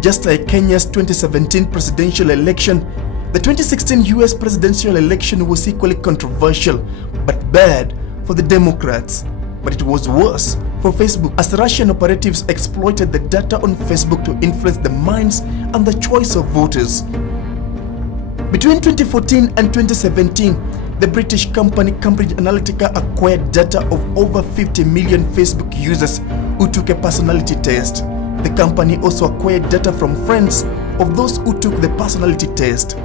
Just like Kenya's 2017 presidential election, the 2016 US presidential election was equally controversial but bad for the Democrats. But it was worse for Facebook as Russian operatives exploited the data on Facebook to influence the minds and the choice of voters. Between 2014 and 2017, the British company Cambridge Analytica acquired data of over 50 million Facebook users who took a personality test. The company also acquired data from friends of those who took the personality test.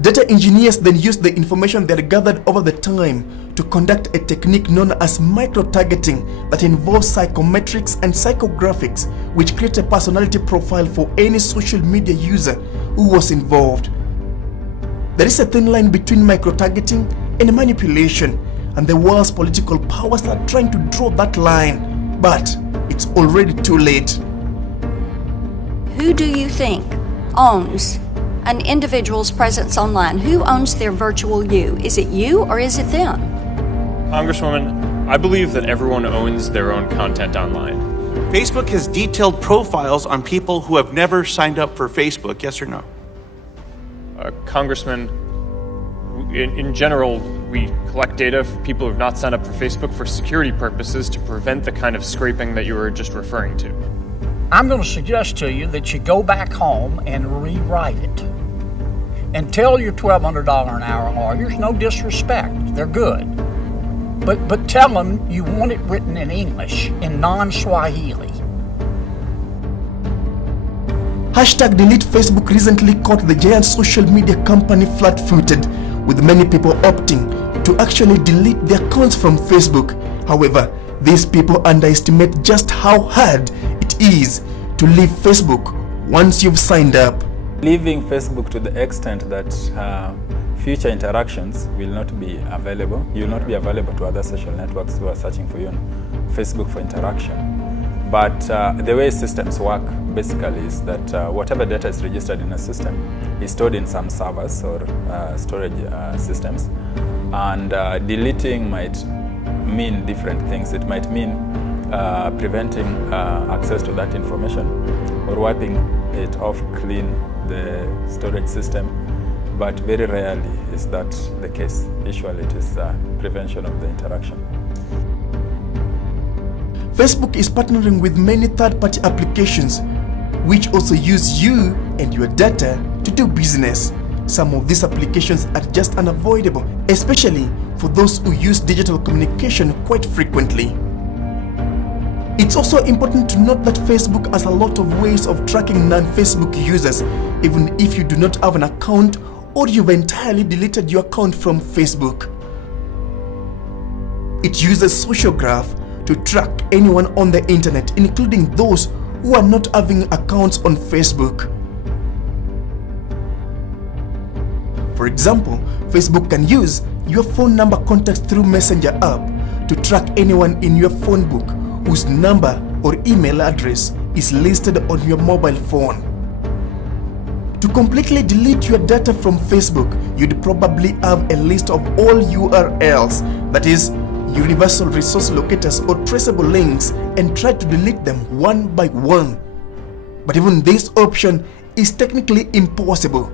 Data engineers then used the information they had gathered over the time to conduct a technique known as micro-targeting that involves psychometrics and psychographics, which create a personality profile for any social media user who was involved. There is a thin line between micro-targeting and manipulation, and the world's political powers are trying to draw that line, but it's already too late. Who do you think owns an individual's presence online? Who owns their virtual you? Is it you or is it them? Congresswoman, I believe that everyone owns their own content online. Facebook has detailed profiles on people who have never signed up for Facebook, yes or no? Congressman, in general, we collect data for people who have not signed up for Facebook for security purposes to prevent the kind of scraping that you were just referring to. I'm going to suggest to you that you go back home and rewrite it. And tell your $1,200 an hour lawyers, no disrespect, they're good. But tell them you want it written in English, in non-Swahili. Hashtag Delete Facebook recently caught the giant social media company flat-footed, with many people opting to actually delete their accounts from Facebook. However, these people underestimate just how hard it is to leave Facebook once you've signed up. Leaving Facebook to the extent that future interactions will not be available. You will not be available to other social networks who are searching for you on Facebook for interaction. But the way systems work basically is that whatever data is registered in a system is stored in some servers or storage systems, and deleting might mean different things. It might mean preventing access to that information or wiping it off clean the storage system, but very rarely is that the case. Usually it is prevention of the interaction. Facebook is partnering with many third-party applications which also use you and your data to do business. Some of these applications are just unavoidable, especially for those who use digital communication quite frequently. It's also important to note that Facebook has a lot of ways of tracking non-Facebook users, even if you do not have an account or you've entirely deleted your account from Facebook. It uses social graph to track anyone on the internet, including those who are not having accounts on Facebook. For example, Facebook can use your phone number contacts through Messenger app to track anyone in your phone book whose number or email address is listed on your mobile phone. To completely delete your data from Facebook, you'd probably have a list of all URLs, that is, universal resource locators or traceable links, and try to delete them one by one. But even this option is technically impossible.